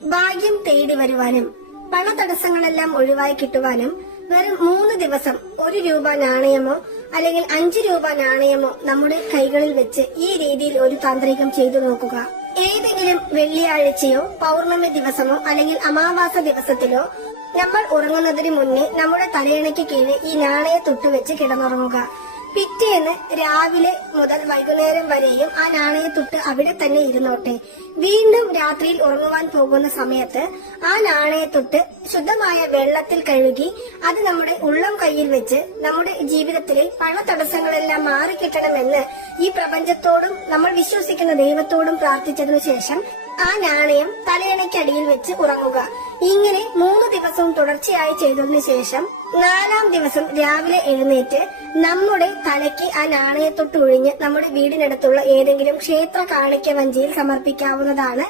ഭാഗ്യം തേടി വരുവാനും പണതടസ്സങ്ങളെല്ലാം ഒഴിവായി കിട്ടുവാനും വെറും 3 ദിവസം 1 രൂപ നാണയമോ അല്ലെങ്കിൽ 5 രൂപ നാണയമോ നമ്മുടെ കൈകളിൽ വെച്ച് ഈ രീതിയിൽ ഒരു താന്ത്രികം ചെയ്തു നോക്കുക. ഏതെങ്കിലും വെള്ളിയാഴ്ചയോ പൗർണമി ദിവസമോ അല്ലെങ്കിൽ അമാവാസ ദിവസത്തിലോ നമ്മൾ ഉറങ്ങുന്നതിന് മുന്നേ നമ്മുടെ തലയണയ്ക്ക് കീഴെ ഈ നാണയത്തൊട്ട് വെച്ച് കിടന്നുറങ്ങുക. പിറ്റേന്ന് രാവിലെ മുതൽ വൈകുന്നേരം വരെയും ആ നാണയത്തൊട്ട് അവിടെ തന്നെ ഇരുന്നോട്ടെ. വീണ്ടും രാത്രിയിൽ ഉറങ്ങുവാൻ പോകുന്ന സമയത്ത് ആ നാണയത്തൊട്ട് ശുദ്ധമായ വെള്ളത്തിൽ കഴുകി അത് നമ്മുടെ ഉള്ളം കയ്യിൽ വെച്ച് നമ്മുടെ ജീവിതത്തിലെ പണതടസ്സങ്ങളെല്ലാം മാറിക്കിട്ടണമെന്ന് ഈ പ്രപഞ്ചത്തോടും നമ്മൾ വിശ്വസിക്കുന്ന ദൈവത്തോടും പ്രാർത്ഥിച്ചതിനു ശേഷം ആ നാണയം തലയണയ്ക്കടിയിൽ വെച്ച് ഉറങ്ങുക. ഇങ്ങനെ 3 ദിവസവും തുടർച്ചയായി ചെയ്തതിനു ശേഷം 4-ാം ദിവസം രാവിലെ എഴുന്നേറ്റ് നമ്മുടെ തലയ്ക്ക് ആ നാണയത്തൊട്ട് ഒഴിഞ്ഞ് നമ്മുടെ വീടിനടുത്തുള്ള ഏതെങ്കിലും ക്ഷേത്ര കാണിക്ക വഞ്ചിയിൽ സമർപ്പിക്കാവുന്നതാണ്.